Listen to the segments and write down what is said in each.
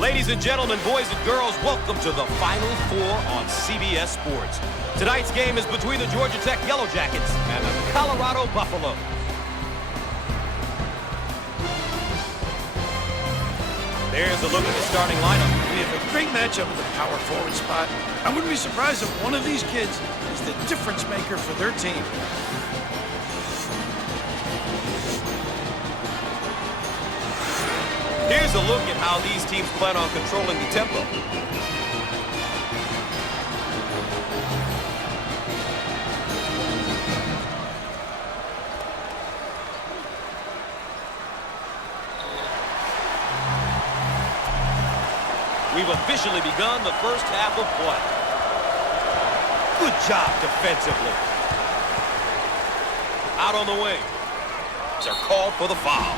Ladies and gentlemen, boys and girls, welcome to the Final Four on CBS Sports. Tonight's game is between the Georgia Tech Yellow Jackets and the Colorado Buffaloes. There's a look at the starting lineup. We have a great matchup at the power forward spot. I wouldn't be surprised if one of these kids is the difference maker for their team. Here's a look at how these teams plan on controlling the tempo. We've officially begun the first half of play. Good job defensively. Out on the wing. They're called for the foul.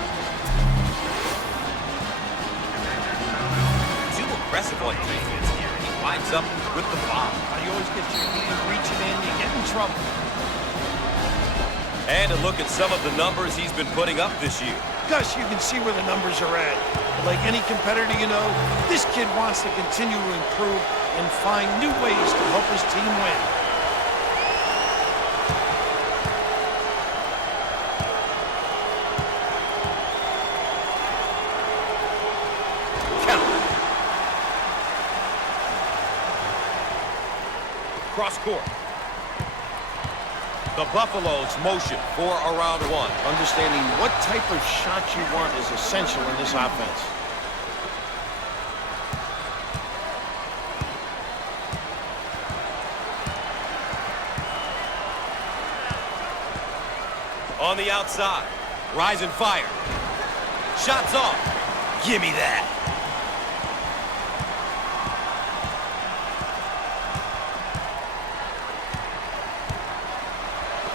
Aggressive on defense here. He winds up with the foul. You always get your hand reaching in, you get in trouble. And a look at some of the numbers he's been putting up this year. Gus, you can see where the numbers are at. But like any competitor, you know, this kid wants to continue to improve and find new ways to help his team win. Cross court. The Buffaloes motion for a round one. Understanding what type of shot you want is essential in this offense. On the outside. Rise and fire. Shots off. Give me that.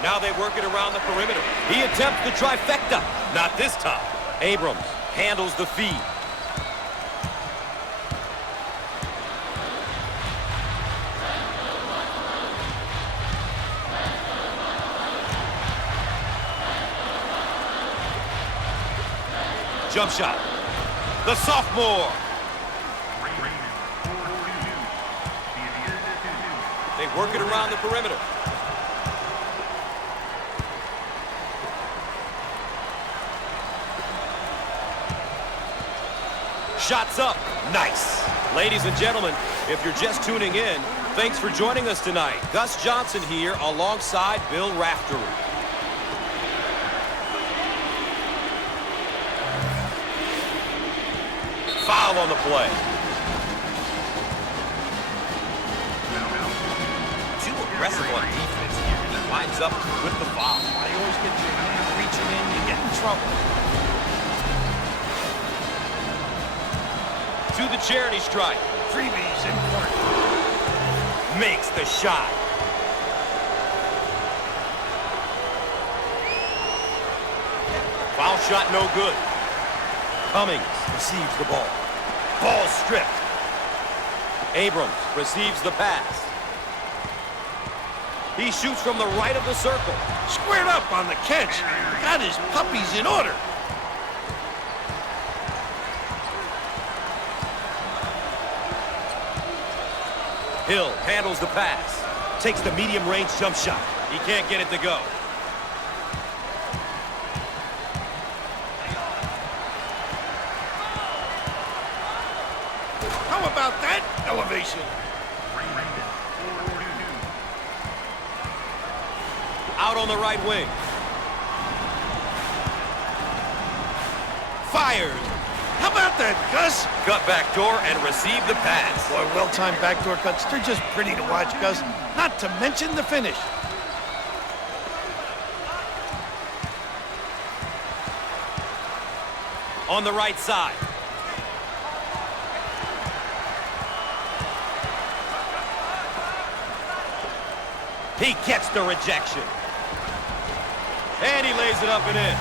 Now they work it around the perimeter. He attempts the trifecta. Not this time. Abrams handles the feed. Jump shot. The sophomore. They work it around the perimeter. Shots up. Nice. Ladies and gentlemen, if you're just tuning in, thanks for joining us tonight. Gus Johnson here alongside Bill Raftery. Foul on the play. Too aggressive on defense here. He winds up with the foul. You always get your hand reaching in, you get in trouble. To the charity stripe. Freebies in court. Makes the shot. Foul shot no good. Cummings receives the ball. Ball stripped. Abrams receives the pass. He shoots from the right of the circle. Squared up on the catch. Got his puppies in order. Hill handles the pass. Takes the medium-range jump shot. He can't get it to go. How about that elevation? Out on the right wing. Fired. How about that, Gus? Cut backdoor and receive the pass. Boy, well-timed backdoor cuts. They're just pretty to watch, Gus. Not to mention the finish. On the right side. He gets the rejection. And he lays it up and in.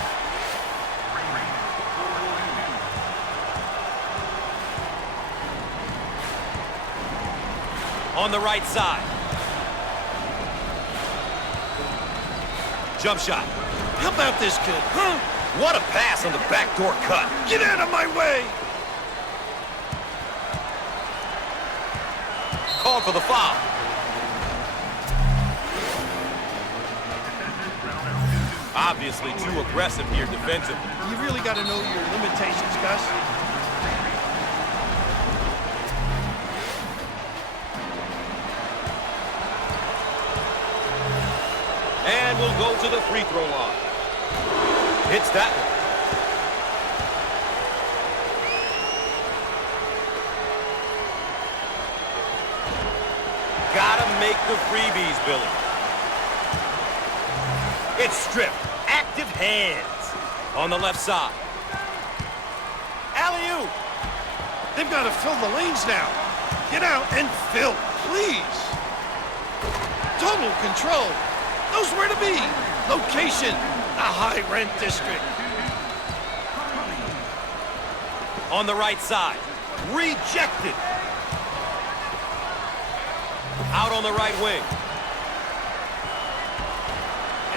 On the right side. Jump shot. How about this kid, huh? What a pass on the backdoor cut. Get out of my way! called for the foul. Obviously too aggressive here defensively. You really got to know your limitations, Gus. And we'll go to the free throw line. Hits that one. Gotta make the freebies, Billy. It's stripped. Active hands. On the left side. Alley-oop. They've got to fill the lanes now. Get out and fill, please. Total control. Knows where to be. Location, a high-rent district. On the right side. Rejected. Out on the right wing.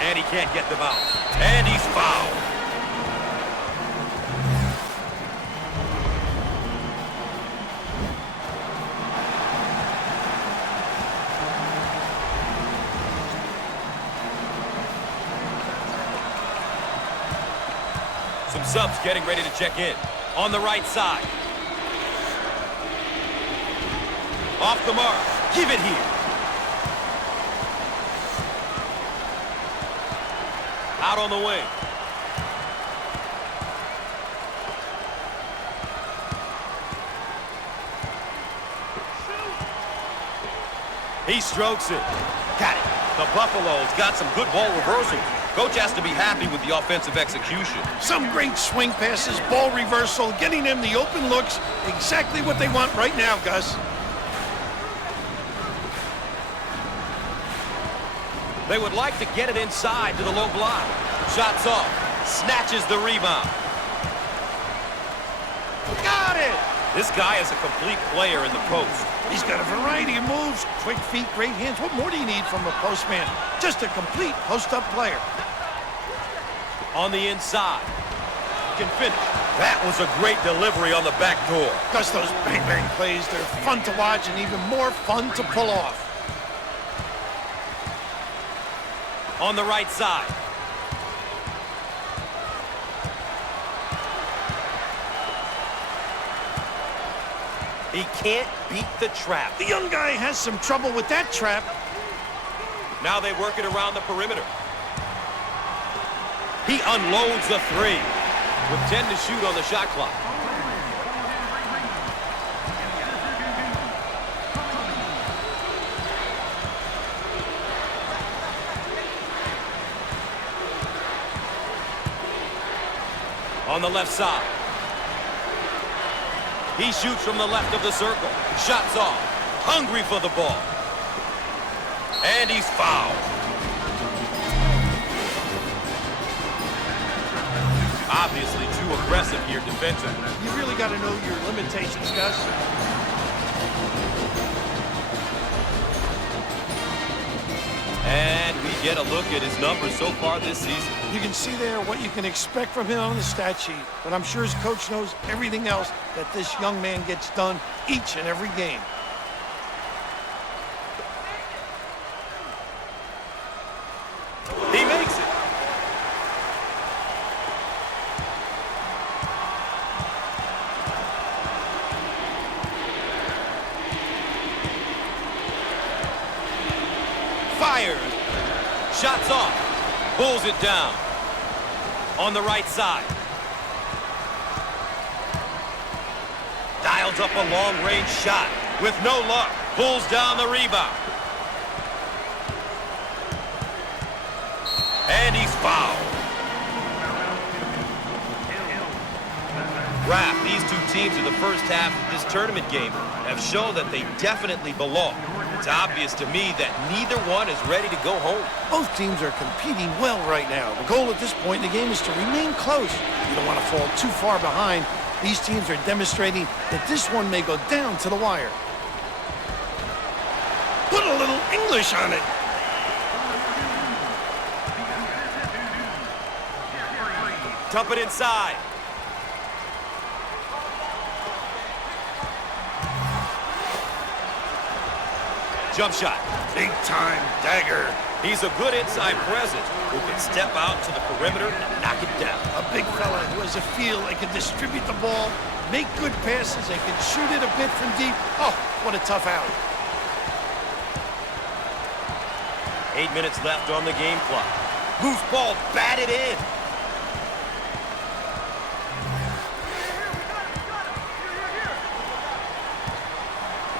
And he can't get the bounce. And he's fouled. Some subs getting ready to check in. On the right side. Off the mark. Give it here. Out on the wing. He strokes it. Got it. The Buffaloes got some good ball reversals. Coach has to be happy with the offensive execution. Some great swing passes, ball reversal, getting them the open looks. Exactly what they want right now, Gus. They would like to get it inside to the low block. Shots off. Snatches the rebound. Got it! This guy is a complete player in the post. He's got a variety of moves, quick feet, great hands. What more do you need from a postman? Just a complete post-up player. On the inside. Can finish. That was a great delivery on the back door. Gus, those bang-bang plays, they're fun to watch and even more fun to pull off. On the right side. He can't beat the trap. The young guy has some trouble with that trap. Now they work it around the perimeter. He unloads the three with 10 to shoot on the shot clock. On the left side. He shoots from the left of the circle. Shots off. Hungry for the ball. And he's fouled. Obviously too aggressive here defensively. You really got to know your limitations, Gus. And we get a look at his numbers so far this season. You can see there what you can expect from him on the stat sheet. But I'm sure his coach knows everything else that this young man gets done each and every game. He makes it. Fires. Shots off. Pulls it down. On the right side. Dials up a long-range shot with no luck. Pulls down the rebound. And he's fouled. Raph, these two teams in the first half of this tournament game have shown that they definitely belong. It's obvious to me that neither one is ready to go home. Both teams are competing well right now. The goal at this point in the game is to remain close. You don't want to fall too far behind. These teams are demonstrating that this one may go down to the wire. Put a little English on it. Dump it inside. jump shot. Big time dagger. He's a good inside presence who can step out to the perimeter and knock it down. A big fella who has a feel and can distribute the ball, make good passes, and can shoot it a bit from deep. Oh, what a tough out. 8 minutes left on the game clock. Loose ball batted in.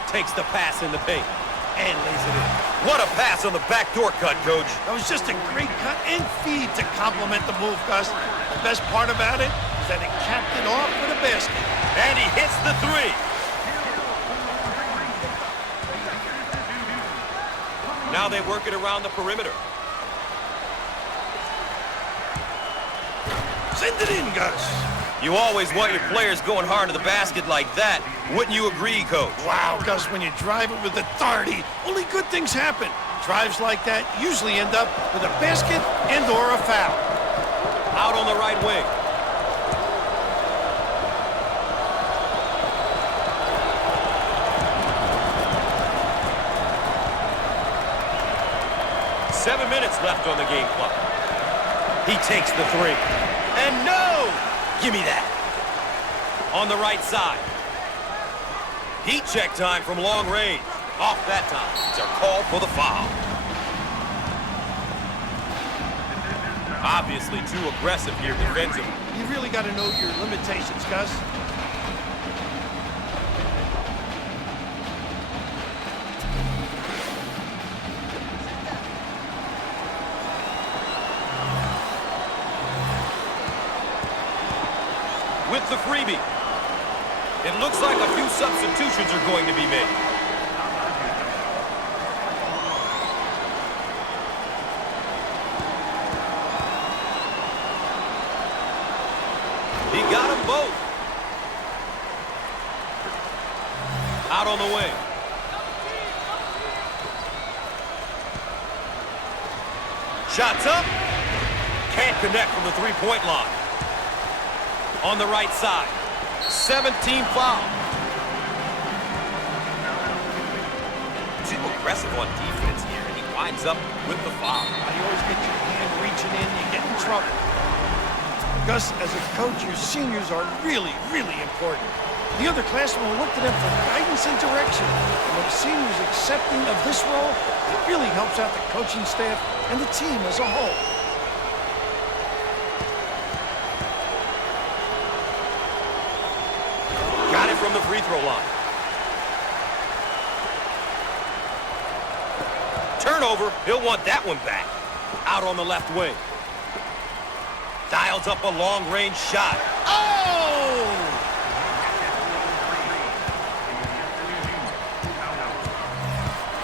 Takes the pass in the paint and lays it in. What a pass on the backdoor cut, Coach. That was just a great cut and feed to complement the move, Gus. The best part about it is that it capped it off with a basket. And he hits the three. Now they work it around the perimeter. Send it in, Gus. You always want your players going hard to the basket like that. Wouldn't you agree, Coach? Wow, Gus, when you drive it with authority, only good things happen. Drives like that usually end up with a basket and or a foul. Out on the right wing. Seven minutes left on the game clock. He takes the three. And no! Give me that. On the right side. Heat check time from long range. Off that time. It's a call for the foul. Obviously too aggressive here defensively. You really got to know your limitations, Gus. With the freebie. It looks like a few substitutions are going to be made. He got them both. Out on the wing. Shots up. Can't connect from the three-point line. On the right side. 17 foul. Too aggressive on defense here, and he winds up with the foul. You always get your hand reaching in, you get in trouble. Gus, as a coach, your seniors are really, really important. The other classmen will look to them for guidance and direction. And when a senior is accepting of this role, it really helps out the coaching staff and the team as a whole. Got it from the free throw line. Turnover. He'll want that one back. Out on the left wing. Dials up a long-range shot. Oh!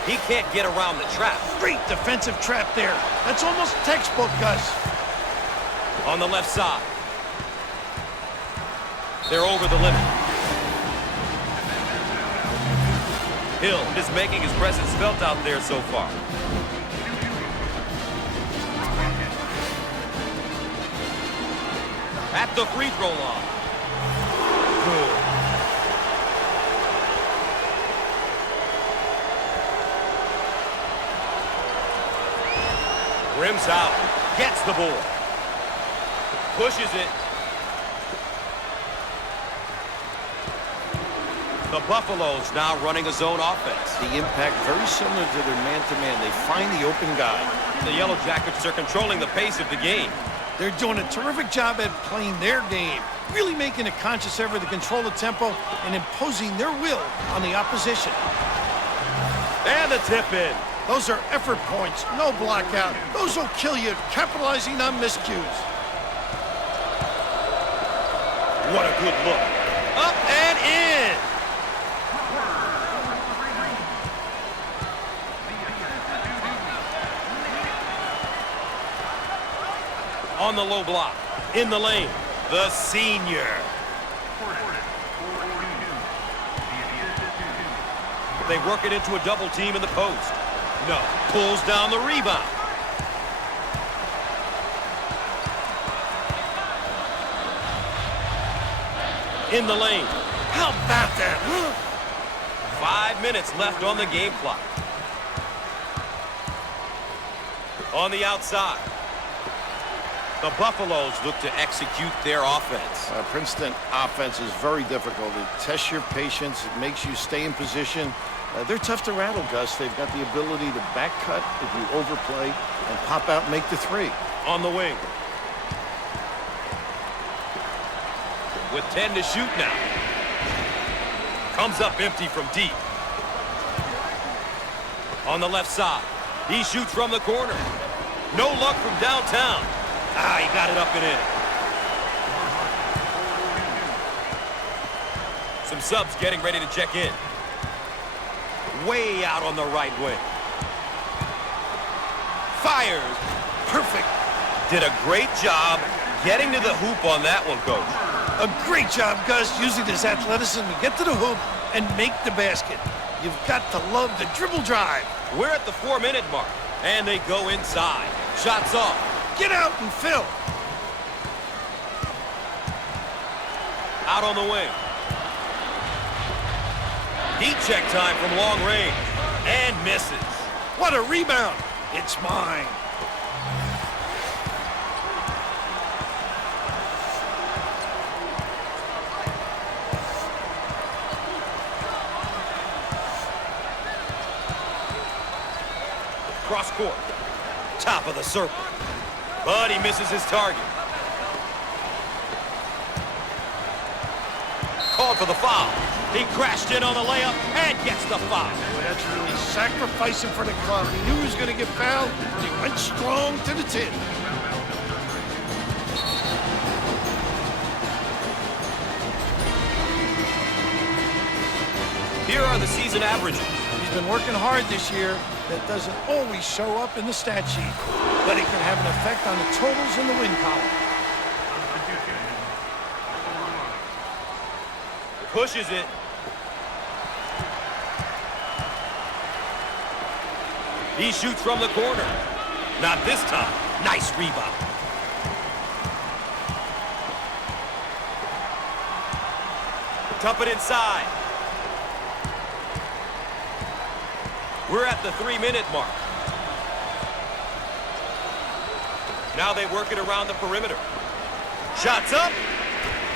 He can't get around the trap. Great defensive trap there. That's almost textbook, Gus. On the left side. They're over the limit. Hill is making his presence felt out there so far. At the free throw line. Good. Rims out. Gets the ball. Pushes it. The Buffaloes now running a zone offense. The impact very similar to their man-to-man. They find the open guy. The Yellow Jackets are controlling the pace of the game. They're doing a terrific job at playing their game, really making a conscious effort to control the tempo and imposing their will on the opposition. And the tip in. Those are effort points, no blockout. Those will kill you, capitalizing on miscues. What a good look. Up and in. On the low block. In the lane. The senior. They work it into a double team in the post. No. Pulls down the rebound. In the lane. How about that, huh? 5 minutes left on the game clock. On the outside. The Buffaloes look to execute their offense. Princeton offense is very difficult. It tests your patience. It makes you stay in position. They're tough to rattle, Gus. They've got the ability to back cut if you overplay and pop out and make the three. On the wing. With 10 to shoot now. Comes up empty from deep. On the left side. He shoots from the corner. No luck from downtown. He got it up and in. Some subs getting ready to check in. Way out on the right wing. Fires. Perfect. Did a great job getting to the hoop on that one, Coach. A great job, Gus, using his athleticism to get to the hoop and make the basket. You've got to love the dribble drive. We're at the 4-minute mark, and they go inside. Shots off. Get out and fill. Out on the wing. Heat check time from long range. And misses. What a rebound. It's mine. Cross court. Top of the circle. But he misses his target. Called for the foul. He crashed in on the layup and gets the foul. That's really sacrificing for the club. He knew he was going to get fouled. He went strong to the tin. Here are the season averages. He's been working hard this year. That doesn't always show up in the stat sheet, but it can have an effect on the totals in the win column. Pushes it. He shoots from the corner. Not this time. Nice rebound. Dump it inside. We're at the 3-minute mark. Now they work it around the perimeter. Shots up.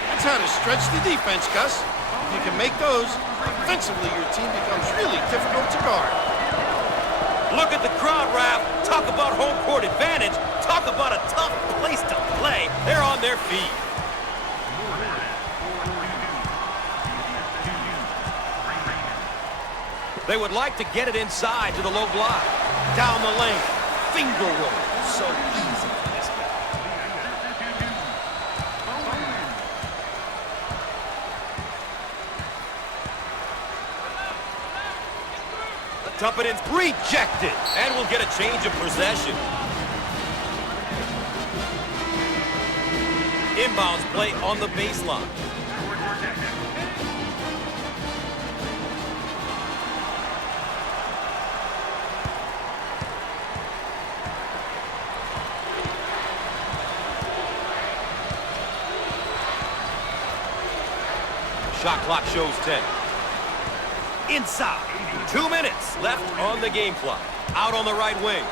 That's how to stretch the defense, Gus. If you can make those, offensively your team becomes really difficult to guard. Look at the crowd, Raph. Talk about home court advantage. Talk about a tough place to play. They're on their feet. They would like to get it inside to the low block. Down the lane. Finger roll. So easy for this guy. Dump it in. Rejected. And we'll get a change of possession. Inbounds play on the baseline. Shot clock shows 10. Inside. 2 minutes left on the game clock. Out on the right wing.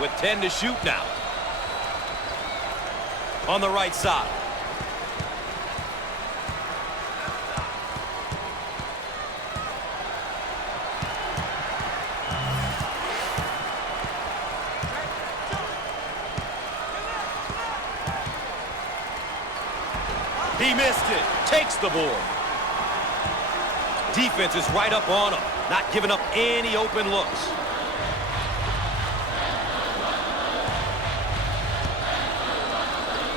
With 10 to shoot now. On the right side. He missed it. Takes the board. Defense is right up on him. Not giving up any open looks.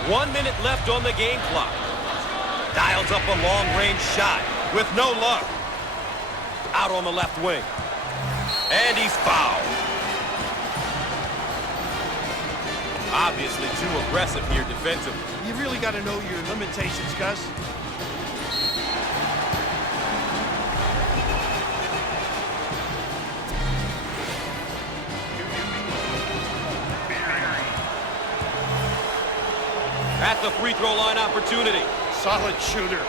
One minute left on the game clock. Dials up a long-range shot with no luck. Out on the left wing. And he's fouled. Obviously too aggressive here defensively. You really got to know your limitations, Gus. a free throw line opportunity. Solid shooter.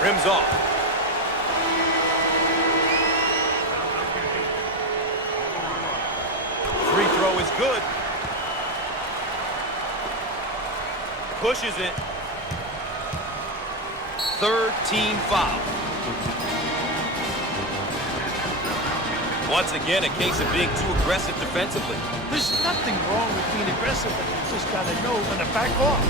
Rims off. Free throw is good. Pushes it. Third team foul. Once again, a case of being too aggressive defensively. There's nothing wrong with being aggressive, but you just got to know when to back off.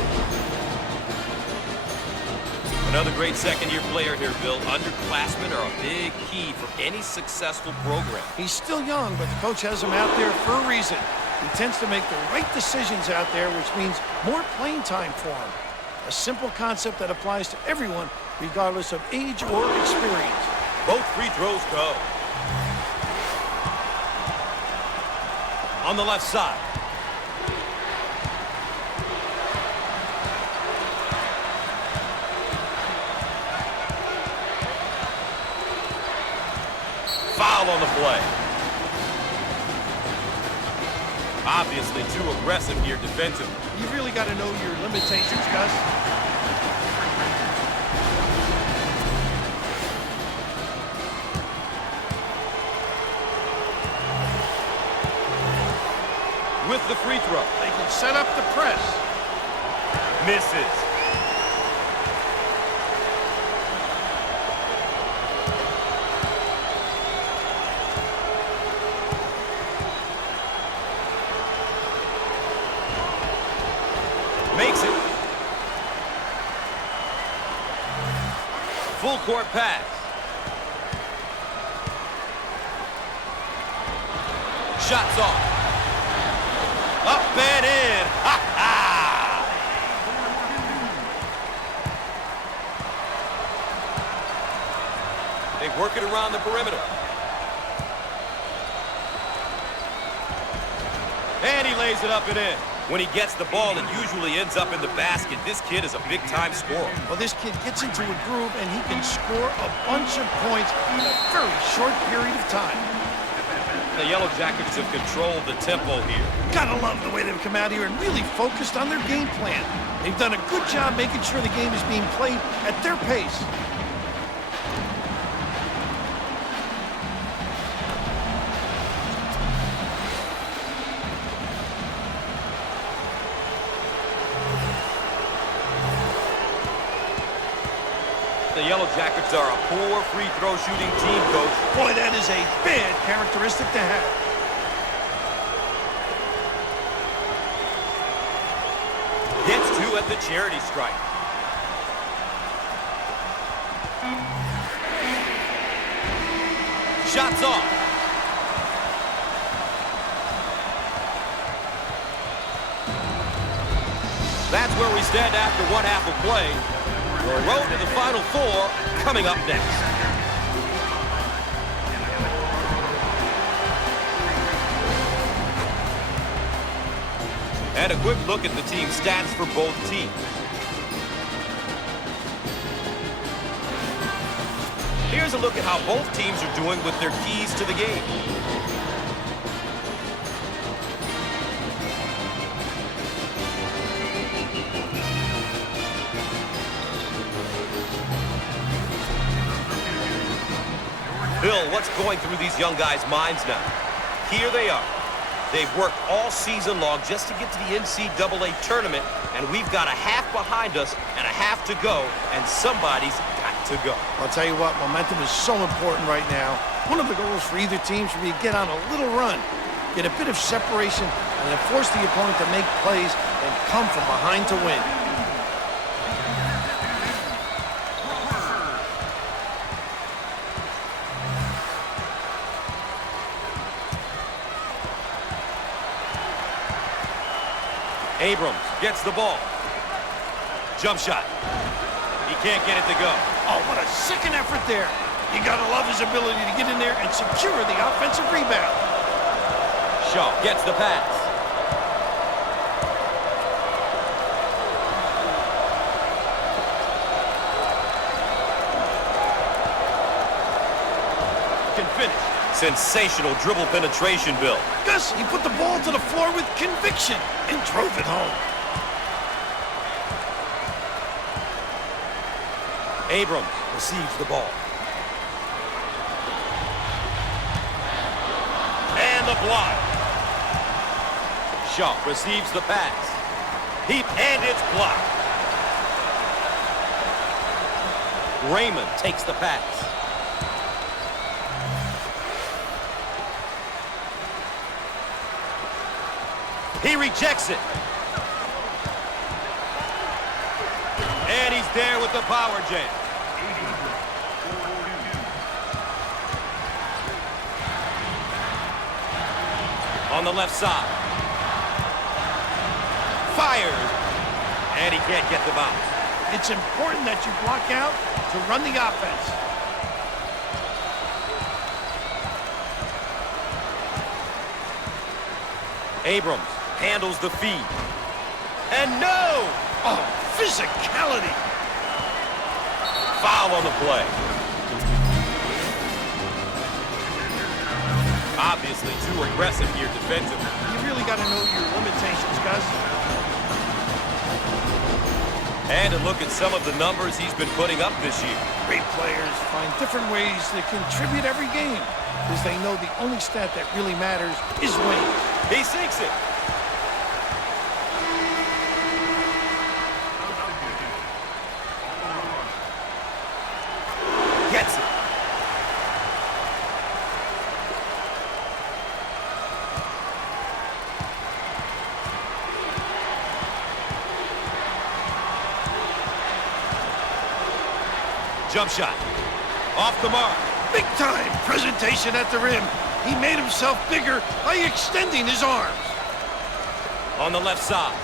Another great second-year player here, Bill. Underclassmen are a big key for any successful program. He's still young, but the coach has him out there for a reason. He tends to make the right decisions out there, which means more playing time for him. A simple concept that applies to everyone, regardless of age or experience. Both free throws go. On the left side. Foul on the play. Obviously too aggressive here defensively. You really got to know your limitations, Gus. With the free throw. They can set up the press. Misses. Makes it. Full court pass. Shots off. Up and in. Ha ha! They work it around the perimeter. And he lays it up and in. When he gets the ball, it usually ends up in the basket. This kid is a big-time scorer. Well, this kid gets into a groove, and he can score a bunch of points in a very short period of time. The Yellow Jackets have controlled the tempo here. Gotta love the way they've come out here and really focused on their game plan. They've done a good job making sure the game is being played at their pace. The Yellow Jackets are a poor free throw shooting team, Coach. Boy, that is a bad characteristic to have. Gets two at the charity stripe. Shots off. That's where we stand after one half of play. The road to the Final Four coming up next. And a quick look at the team stats for both teams. Here's a look at how both teams are doing with their keys to the game. Bill, what's going through these young guys' minds now? Here they are. They've worked all season long just to get to the NCAA tournament, and we've got a half behind us and a half to go, and somebody's got to go. I'll tell you what, momentum is so important right now. One of the goals for either team should be to get on a little run, get a bit of separation, and then force the opponent to make plays and come from behind to win. Abrams gets the ball. Jump shot. He can't get it to go. Oh, what a second effort there. You gotta love his ability to get in there and secure the offensive rebound. Shaw gets the pass. Can finish. Sensational dribble penetration, Bill. Gus, he put the ball to the floor with conviction and drove it home. Abrams receives the ball. And the block. Shaw receives the pass. And it's blocked. Raymond takes the pass. He rejects it. And he's there with the power jam. On the left side. Fires. And he can't get the bounce. It's important that you block out to run the offense. Abrams handles the feed. And no! Oh, physicality. Foul on the play. Obviously too aggressive here defensively. You really got to know your limitations, Gus. And a look at some of the numbers he's been putting up this year. Great players find different ways to contribute every game because they know the only stat that really matters is winning. He sinks it. Gets it. Jump shot. Off the mark. Big time presentation at the rim. He made himself bigger by extending his arms. On the left side.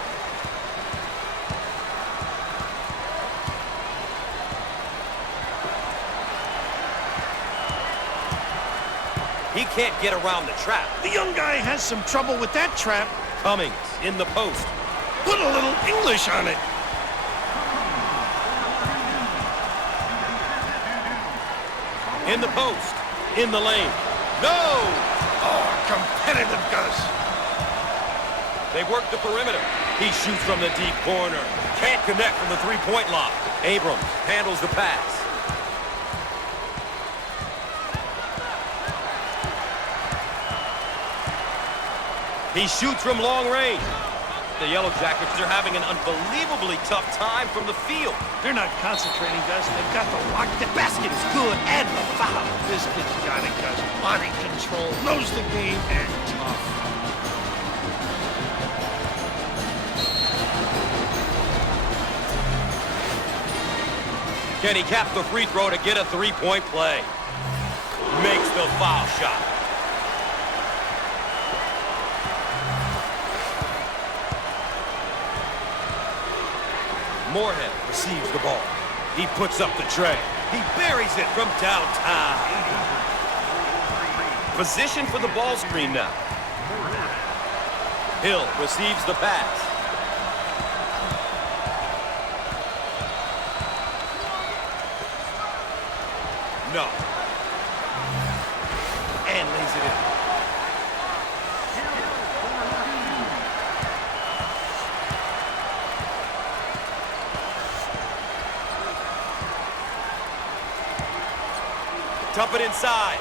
He can't get around the trap. The young guy has some trouble with that trap. Cummings in the post. Put a little English on it. In the post. In the lane. No! Oh, competitive, Gus. They work the perimeter. He shoots from the deep corner. Can't connect from the three-point line. Abrams handles the pass. He shoots from long range. The Yellow Jackets are having an unbelievably tough time from the field. They're not concentrating, Gus. They've got the lock. The basket is good, and the foul. This kid's got it, Gus. Body control, knows the game, and tough. Can he cap the free throw to get a three-point play? Makes the foul shot. Moorhead receives the ball. He puts up the tray. He buries it from downtown. Position for the ball screen now. Hill receives the pass. No. And lays it in. Dump it inside.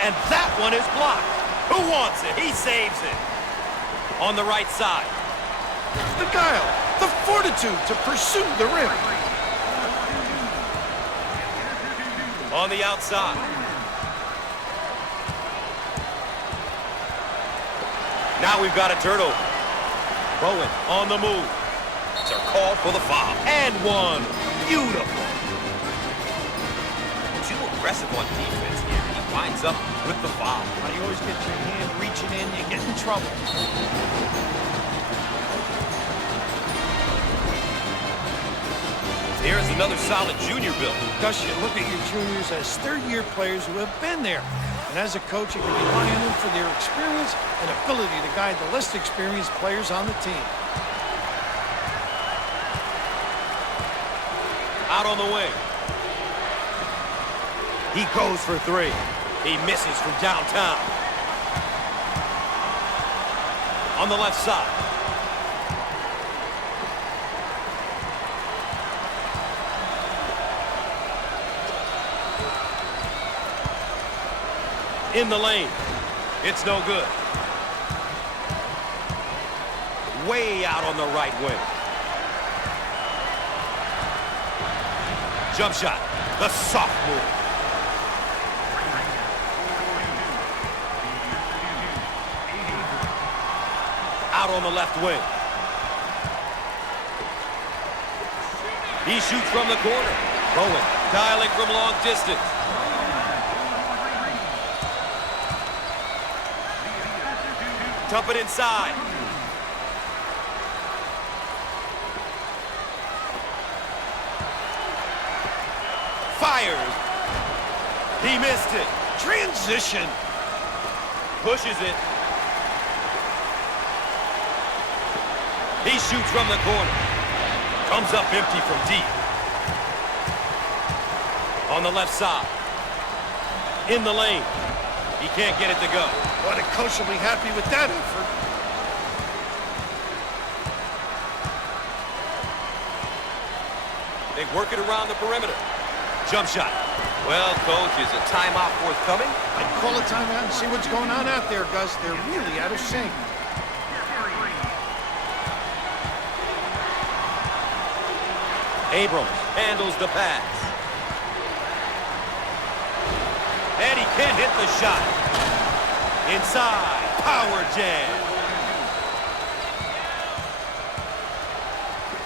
And that one is blocked. Who wants it? He saves it. On the right side. The guile, the fortitude to pursue the rim. On the outside. Now we've got a turnover. Bowen on the move. They're called for the foul. And one. Beautiful. Aggressive on defense here. He winds up with the foul. Now you always get your hand reaching in, you get in trouble. Here's another solid junior build. Gus, you look at your juniors as third-year players who have been there. And as a coach, you can rely on them for their experience and ability to guide the less experienced players on the team. Out on the wing. He goes for three. He misses from downtown. On the left side. In the lane. It's no good. Way out on the right wing. Jump shot. The sophomore. Out on the left wing. He shoots from the corner. Bowen dialing from long distance. Dump it inside. Fires. He missed it. Transition. Pushes it. He shoots from the corner. Comes up empty from deep. On the left side. In the lane. He can't get it to go. Boy, the coach will be happy with that effort. They work it around the perimeter. Jump shot. Well, Coach, is a timeout forthcoming? I'd call a timeout and see what's going on out there, Gus. They're really out of sync. Abrams handles the pass. And he can't hit the shot. Inside. Power jam.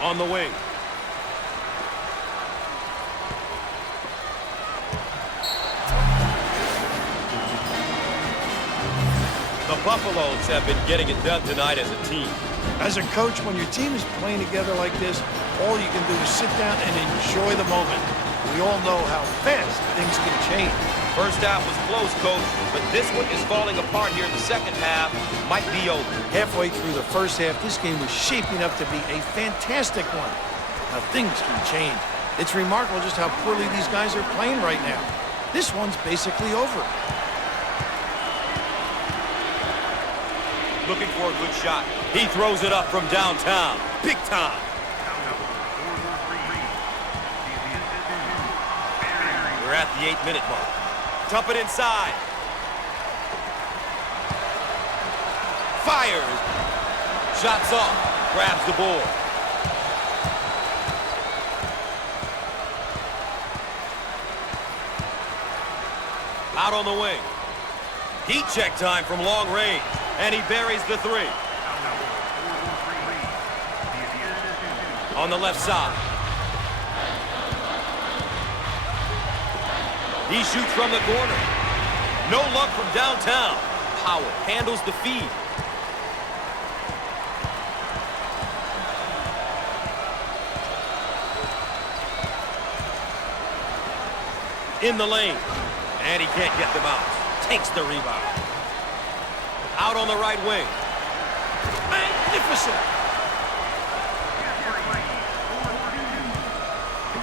On the wing. The Buffaloes have been getting it done tonight as a team. As a coach, when your team is playing together like this, all you can do is sit down and enjoy the moment. We all know how fast things can change. First half was close, Coach, but this one is falling apart here in the second half. Might be over. Halfway through the first half, this game was shaping up to be a fantastic one. Now, things can change. It's remarkable just how poorly these guys are playing right now. This one's basically over. Looking for a good shot. He throws it up from downtown. Big time. We're at the 8-minute mark. Dump it inside. Fires. Shots off. Grabs the board. Out on the wing. Heat check time from long range. And he buries the three. On the left side. He shoots from the corner. No luck from downtown. Howard handles the feed. In the lane. And he can't get them out. Takes the rebound. Out on the right wing. Magnificent.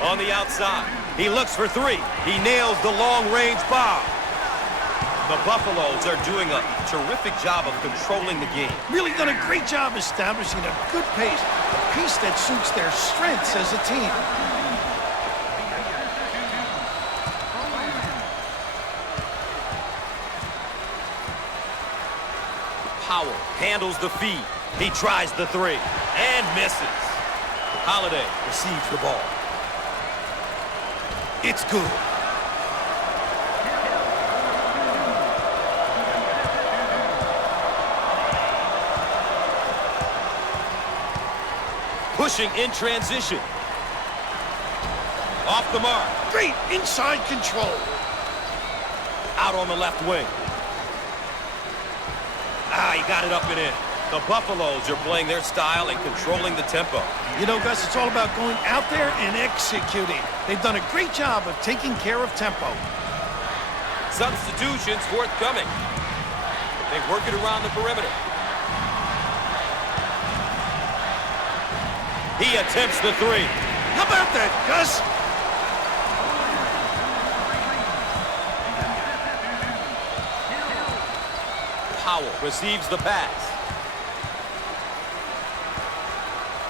On the outside. He looks for three. He nails the long-range bomb. The Buffaloes are doing a terrific job of controlling the game. Really done a great job establishing a good pace. A pace that suits their strengths as a team. Powell handles the feed. He tries the three and misses. Holiday receives the ball. It's good. Pushing in transition. Off the mark. Great inside control. Out on the left wing. He got it up and in. The Buffaloes are playing their style and controlling the tempo. You know, Gus, it's all about going out there and executing. They've done a great job of taking care of tempo. Substitutions forthcoming. They work it around the perimeter. He attempts the three. How about that, Gus? Powell receives the pass.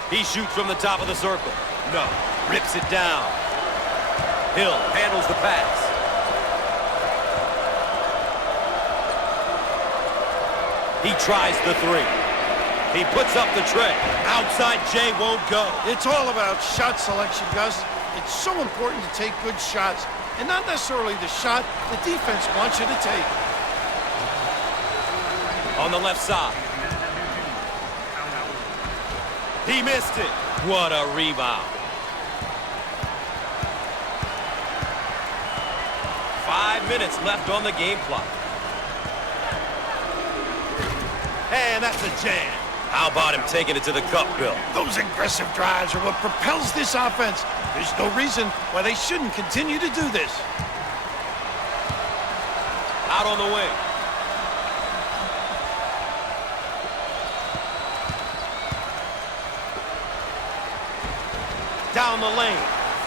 He shoots from the top of the circle. No. Rips it down. Hill handles the pass. He tries the three. He puts up the tray. Outside J won't go. It's all about shot selection, Gus. It's so important to take good shots, and not necessarily the shot the defense wants you to take. On the left side. He missed it. What a rebound. 5 minutes left on the game clock. And that's a jam. How about him taking it to the cup, Bill? Those aggressive drives are what propels this offense. There's no reason why they shouldn't continue to do this. Out on the wing. Down the lane.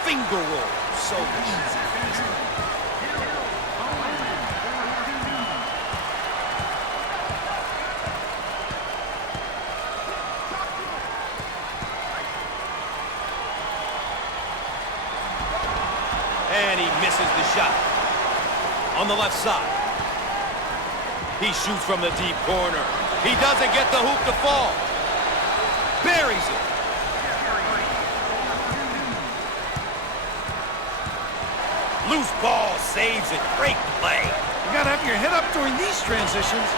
Finger roll. So easy. And he misses the shot. On the left side. He shoots from the deep corner. He doesn't get the hoop to fall. Buries it. Loose ball saves it. Great play. You gotta have your head up during these transitions.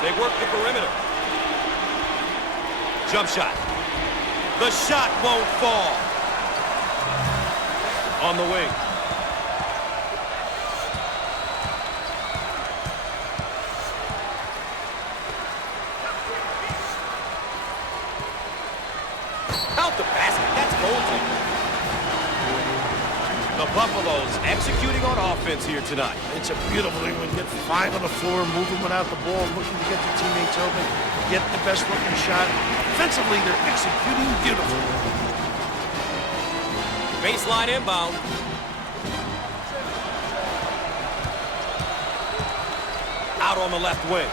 They work the perimeter. Jump shot. The shot won't fall. On the wing. Out the basket. That's goaltending. The Buffaloes executing on offense here tonight. It's a beautiful thing when you get 5 on the floor, moving without the ball, looking to get the teammates open, get the best looking shot. Offensively, they're executing beautifully. Baseline inbound. Out on the left wing.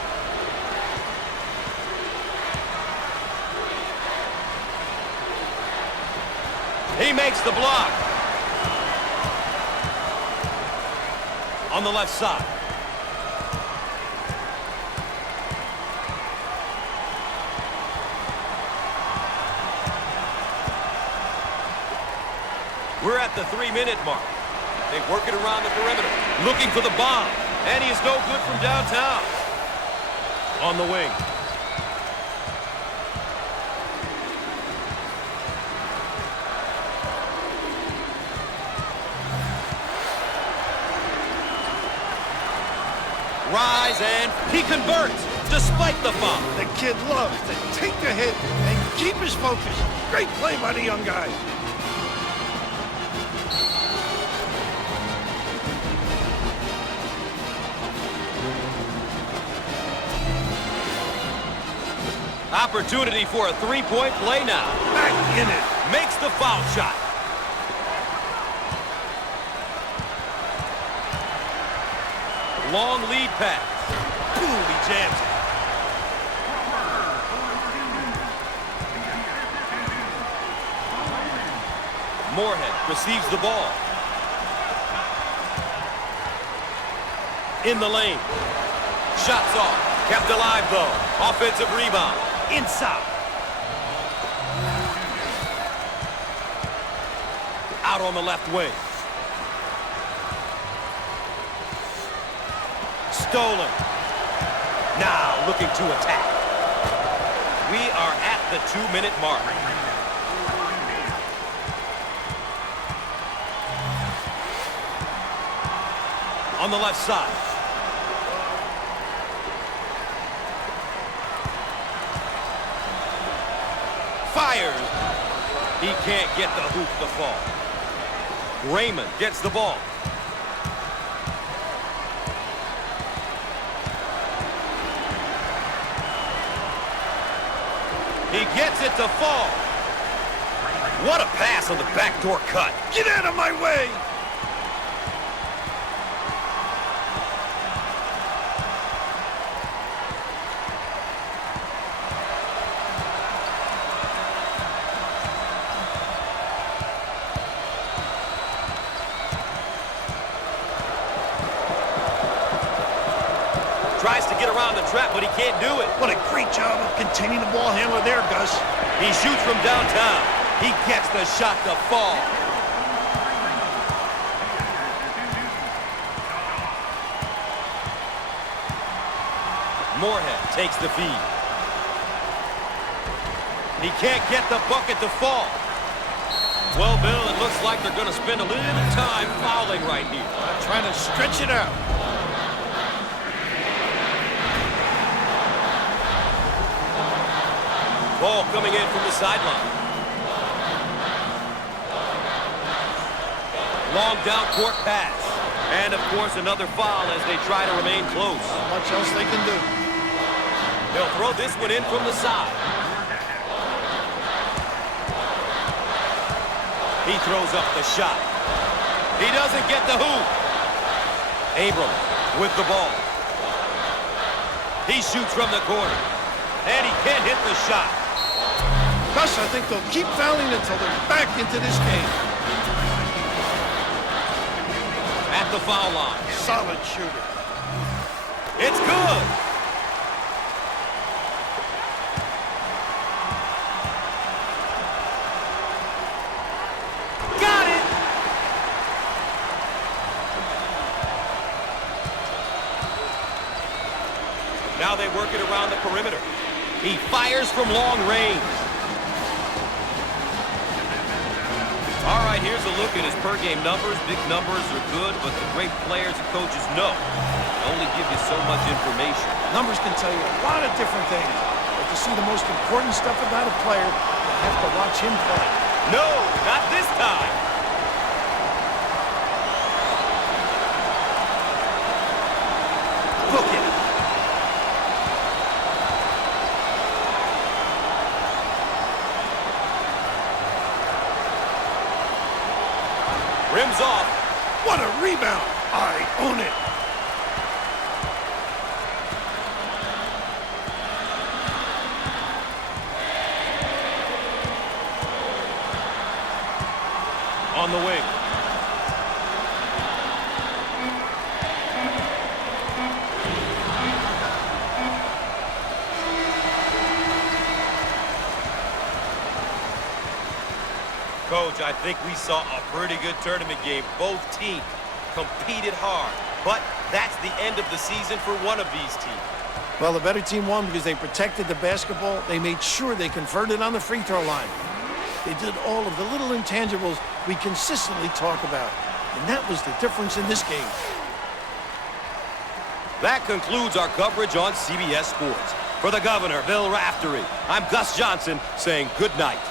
He makes the block. On the left side. We're at the 3-minute mark. They work it around the perimeter. Looking for the bomb. And he is no good from downtown. On the wing. Rise, and he converts despite the foul. The kid loves to take the hit and keep his focus. Great play by the young guy. Opportunity for a three-point play now. Back in it. Makes the foul shot. Long lead pass. Boom, he jams it. Moorhead receives the ball. In the lane. Shots off. Kept alive, though. Offensive rebound. Inside. Out on the left wing. Stolen. Now looking to attack. We are at the 2-minute mark. On the left side. Fires. He can't get the hoop to fall. Raymond gets the ball. He gets it to fall. What a pass on the backdoor cut. Get out of my way! tries to get around the trap, but he can't do it. What a great job of containing the ball handler there, Gus. He shoots from downtown. He gets the shot to fall. Moorhead takes the feed. He can't get the bucket to fall. Well, Bill, it looks like they're going to spend a little time fouling right here. Trying to stretch it out. Ball coming in from the sideline. Long down court pass. And, of course, another foul as they try to remain close. Not much else they can do. They'll throw this one in from the side. He throws up the shot. He doesn't get the hoop. Abram with the ball. He shoots from the corner. And he can't hit the shot. Gus, I think they'll keep fouling until they're back into this game. At the foul line. Solid shooter. It's good. Got it. Now they work it around the perimeter. He fires from long range. All right, here's a look at his per-game numbers. Big numbers are good, but the great players and coaches know they only give you so much information. Numbers can tell you a lot of different things. But to see the most important stuff about a player, you have to watch him play. No, not this time. Book it. Rims off. What a rebound. I own it. On the wing. Coach, I think we saw a pretty good tournament game. Both teams competed hard, but that's the end of the season for one of these teams. Well, the better team won because they protected the basketball. They made sure they converted on the free throw line. They did all of the little intangibles we consistently talk about. And that was the difference in this game. That concludes our coverage on CBS Sports. For the Governor, Bill Raftery, I'm Gus Johnson saying good night.